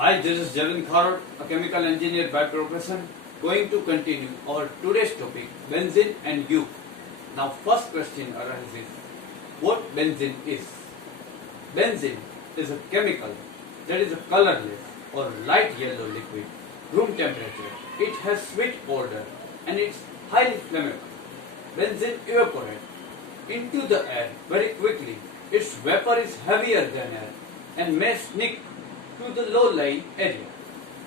Hi, this is Javin, a chemical engineer by profession, going to continue our today's topic, benzene and you. Now, first question arises, what benzene is? Benzene is a chemical that is a colorless or light yellow liquid, room temperature. It has sweet odor and it's highly flammable. Benzene evaporates into the air very quickly. Its vapor is heavier than air and may sneak to the low-lying area.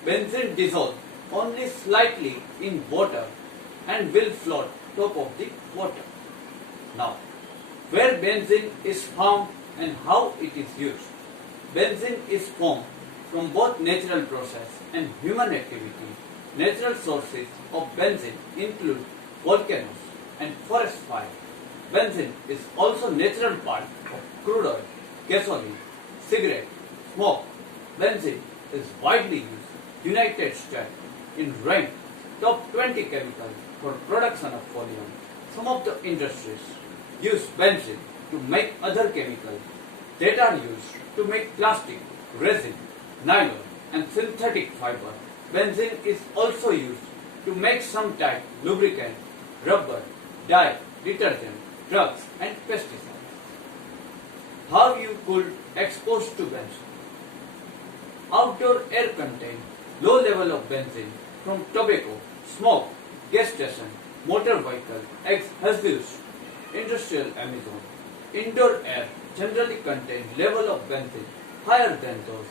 Benzene dissolves only slightly in water and will float top of the water. Now, where benzene is found and how it is used. Benzene is formed from both natural process and human activity. Natural sources of benzene include volcanoes and forest fire. Benzene is also natural part of crude oil, gasoline, cigarette, smoke. Benzene is widely used United States in rank top 20 chemicals for production of polymer. Some of the industries use benzene to make other chemicals that are used to make plastic, resin, nylon and synthetic fiber. Benzene is also used to make some type lubricant, rubber, dye, detergent, drugs and pesticides. How you could expose to benzene? Outdoor air contains low level of benzene from tobacco, smoke, gas station, motor vehicle, hazardous, industrial emission. Indoor air generally contains level of benzene higher than those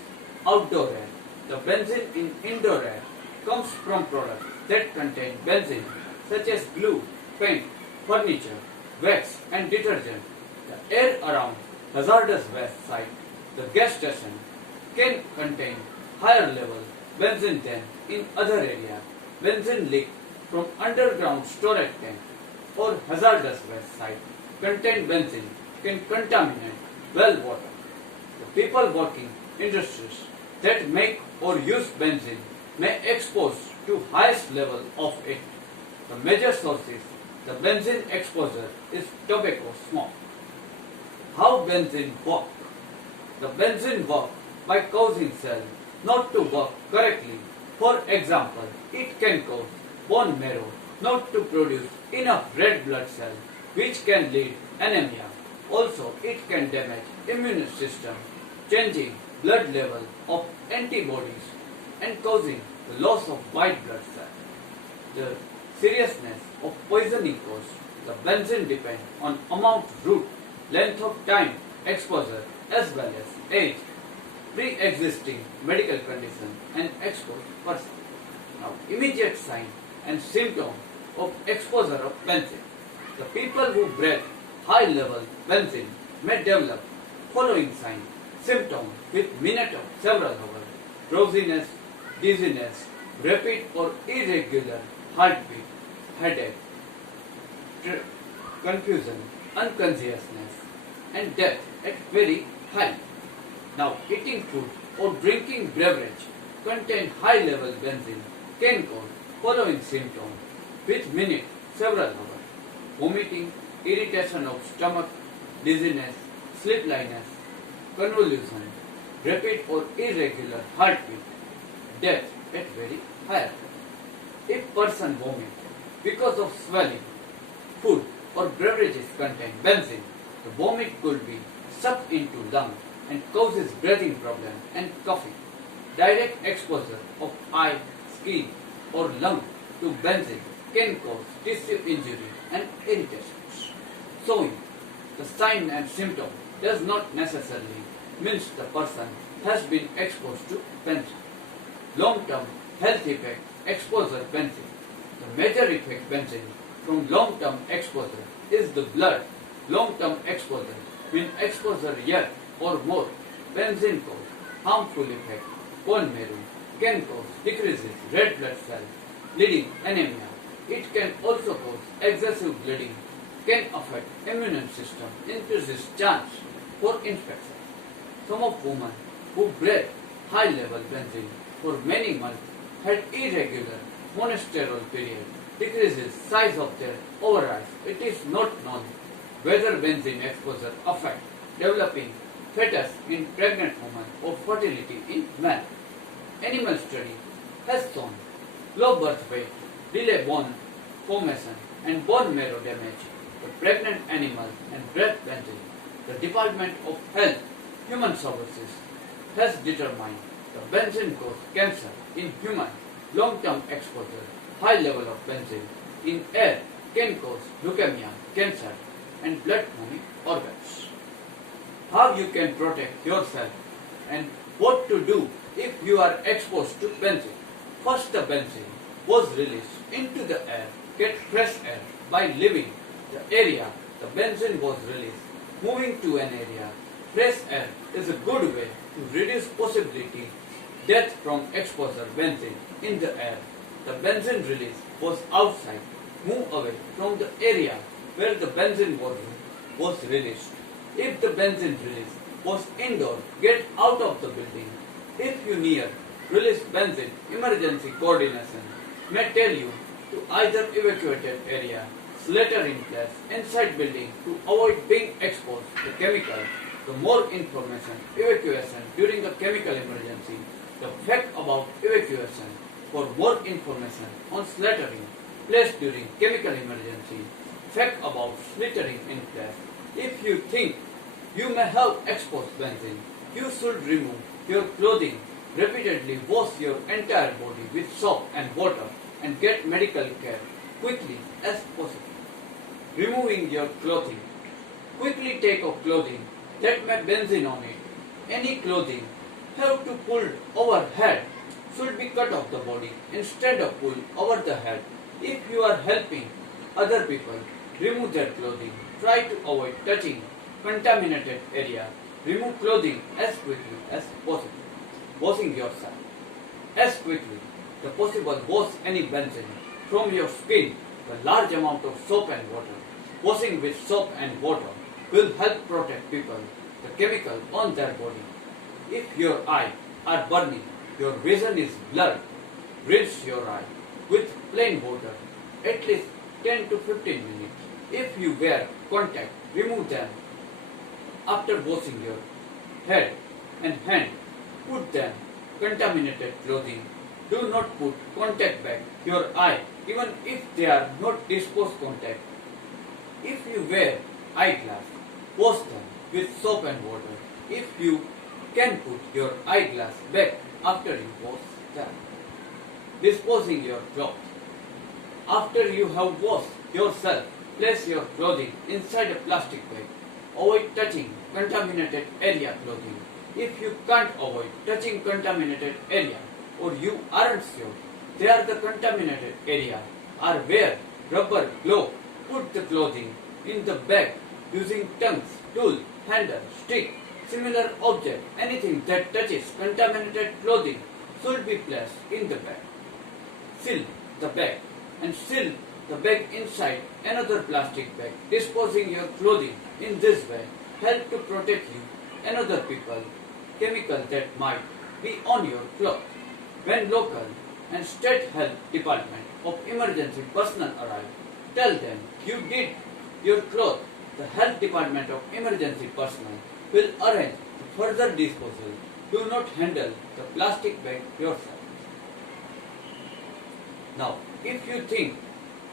outdoor air. The benzene in indoor air comes from products that contain benzene such as glue, paint, furniture, wax and detergent. The air around hazardous waste site, the gas station, can contain higher level benzene than in other areas. Benzene leak from underground storage tank or hazardous waste site contain benzene can contaminate well water. The people working industries that make or use benzene may expose to highest level of it. The major sources the benzene exposure is tobacco smoke. How benzene work? The benzene works by causing cells not to work correctly. For example, it can cause bone marrow not to produce enough red blood cells, which can lead anemia. Also, it can damage immune system, changing blood level of antibodies and causing the loss of white blood cells. The seriousness of poisoning cause, the benzene depends on amount, route, length of time, exposure as well as age, pre-existing medical condition and exposed person. Now, immediate sign and symptom of exposure of benzene. The people who breathe high level benzene may develop following signs, symptoms with minute of several hours, drowsiness, dizziness, rapid or irregular heartbeat, headache, confusion, unconsciousness and death at very high. Now, eating food or drinking beverage contain high level benzene can cause following symptoms with minute several hours: vomiting, irritation of stomach, dizziness, sleeplessness, convulsion, rapid or irregular heartbeat, death at very high. If person vomits because of swelling, food or beverages contain benzene, the vomit could be sucked into lung and causes breathing problem and coughing. Direct exposure of eye, skin or lung to benzene can cause tissue injury and irritations. Showing the sign and symptom does not necessarily means the person has been exposed to benzene. Long-term health effect exposure benzene. The major effect benzene from long-term exposure is the blood. Long-term exposure means exposure year or more. Benzene cause harmful effect. Bone marrow can cause decreases red blood cells, bleeding, anemia. It can also cause excessive bleeding, can affect immune system, increases chance for infection. Some of women who breathe high level benzene for many months had irregular menstrual period, decreases size of their ovaries. It is not known whether benzene exposure affects developing fetus in pregnant women or fertility in men. animal study has shown low birth weight, delay bone formation and bone marrow damage to pregnant animals and breastfeeding. The Department of Health Human Services has determined the benzene causes cancer in human. Long-term exposure, high level of benzene in air can cause leukemia, cancer and blood-forming organs. How you can protect yourself and what to do if you are exposed to benzene. First, the benzene was released into the air. Get fresh air by leaving the area the benzene was released. Moving to an area, fresh air is a good way to reduce possibility death from exposure benzene in the air. The benzene release was outside. Move away from the area where the benzene was released. If the benzene release was indoor, get out of the building. If you near release benzene, emergency coordination may tell you to either evacuated area, shelter in place, inside building to avoid being exposed to chemical. The more information, evacuation during a chemical emergency, the fact about evacuation. For more information on slaughtering place during chemical emergency, fact about slaughtering in place. If you think you may have exposed benzene, you should remove your clothing, repeatedly wash your entire body with soap and water and get medical care quickly as possible. Removing your clothing. Quickly take off clothing that may benzene on it. Any clothing have to pull over head should be cut off the body instead of pull over the head. If you are helping other people remove their clothing, try to avoid touching contaminated area. Remove clothing as quickly as possible. Washing yourself. As quickly as possible, wash any benzene from your skin with a large amount of soap and water. Washing with soap and water will help protect people the chemical on their body. If your eyes are burning, your vision is blurred, rinse your eye with plain water at least 10 to 15 minutes. If you wear contact, remove them after washing your head and hand. Put them contaminated clothing. Do not put contact back your eye even if they are not disposed contact. If you wear eyeglass, wash them with soap and water. If you can put your eyeglass back after you wash them. Disposing your clothes. After you have washed yourself, place your clothing inside a plastic bag. Avoid touching contaminated area clothing. If you can't avoid touching contaminated area or you aren't sure they are the contaminated area, or wear rubber glove, put the clothing in the bag using tongues, tool, handle, stick, similar object. Anything that touches contaminated clothing should be placed in the bag. Seal the bag and seal the bag inside another plastic bag. Disposing your clothing in this way help to protect you and other people chemical that might be on your clothes. When local and state health department of emergency personnel arrive, tell them you did your clothes. The health department of emergency personnel will arrange further disposal. Do not handle the plastic bag yourself. Now, if you think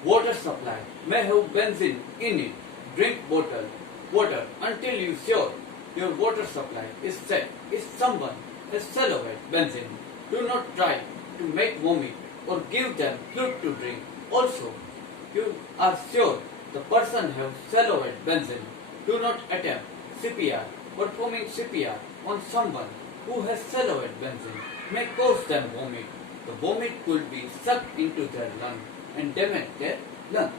water supply may have benzene in it, drink bottled water until you sure your water supply is set. If someone has salivate benzene, do not try to make vomit or give them fluid to drink. Also, you are sure the person has salivate benzene. Do not attempt CPR. Performing CPR on someone who has salivate benzene may cause them vomit. The vomit could be sucked into their lung and damage their lung.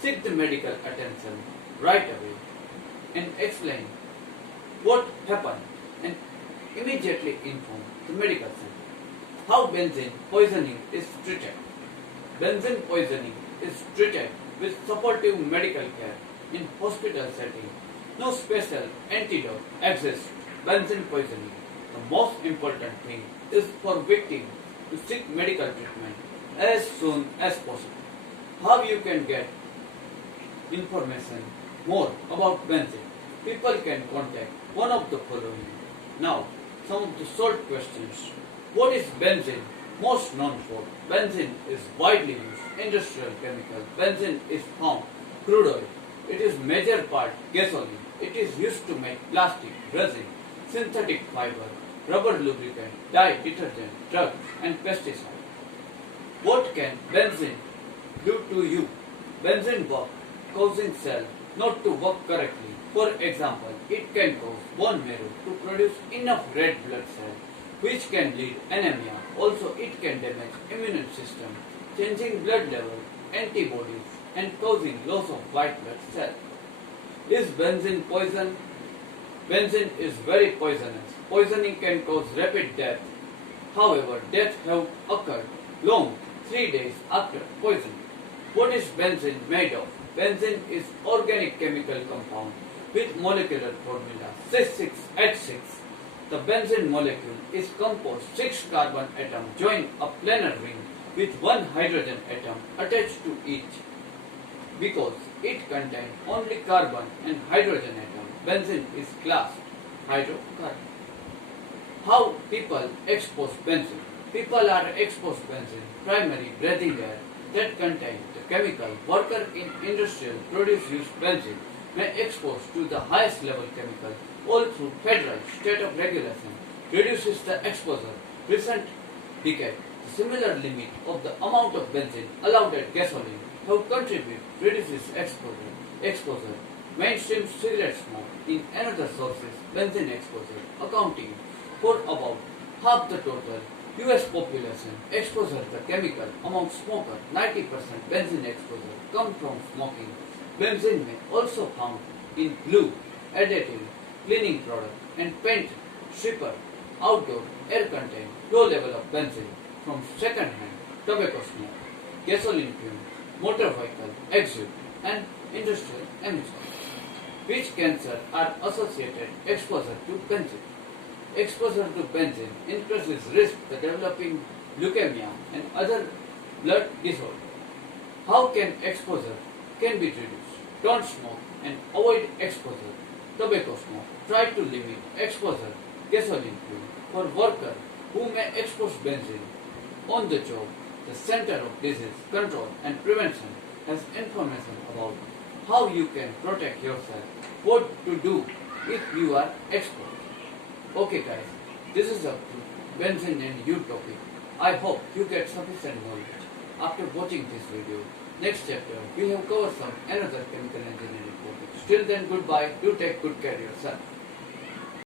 Seek the medical attention right away and explain what happened and immediately inform the medical center. How benzene poisoning is treated. Benzene poisoning is treated with supportive medical care in hospital setting. No special antidote exists. Benzene poisoning. The most important thing is for victim to seek medical treatment as soon as possible. How you can get information more about benzene? People can contact one of the following. Now, some of the short questions What is benzene most known for? Benzene is widely used industrial chemical. Benzene is found crude oil. It is major part gasoline. It is used to make plastic, resin, synthetic fiber, rubber lubricant, dye, detergent, drugs and pesticides. What can benzene do to you? Benzene works causing cell not to work correctly. For example, it can cause bone marrow to produce enough red blood cells, which can lead anemia. Also, it can damage immune system, changing blood level, antibodies, and causing loss of white blood cells. Is benzene poison? Benzene is very poisonous. Poisoning can cause rapid death. However, death have occurred long 3 days after poisoning. What is benzene made of? Benzene is organic chemical compound with molecular formula C6H6. The benzene molecule is composed 6 carbon atoms join a planar ring with 1 hydrogen atom attached to each. Because it contains only carbon and hydrogen atom, benzene is classed hydrocarbon. How people expose benzene? People are exposed benzene primary breathing air that contains the chemical. Worker in industrial produce use benzene may expose to the highest level chemical all through federal state of regulation reduces the exposure. Recent decade, the similar limit of the amount of benzene allowed at gasoline have contributed reduces exposure. Mainstream cigarette smoke in another sources benzene exposure accounting for about half the total US population exposure the chemical among smokers. 90% benzene exposure come from smoking. Benzene may also found in glue, additive, cleaning product and paint, stripper, outdoor, air contain low level of benzene from second-hand tobacco smoke, gasoline fume, motor vehicle exhaust and industrial emissions. Which cancer are associated exposure to benzene? Exposure to benzene increases risk of developing leukemia and other blood disorders. How can exposure can be reduced? Don't smoke and avoid exposure. Tobacco smoke. Try to limit exposure. Gasoline fuel. For workers who may expose benzene on the job, the Center of Disease Control and Prevention has information about how you can protect yourself, what to do if you are exposed. Okay guys, this is a benzene and you topic. I hope you get sufficient knowledge after watching this video. Next chapter, we have covered some another chemical engineering topics. Till then, goodbye. Do take good care of yourself.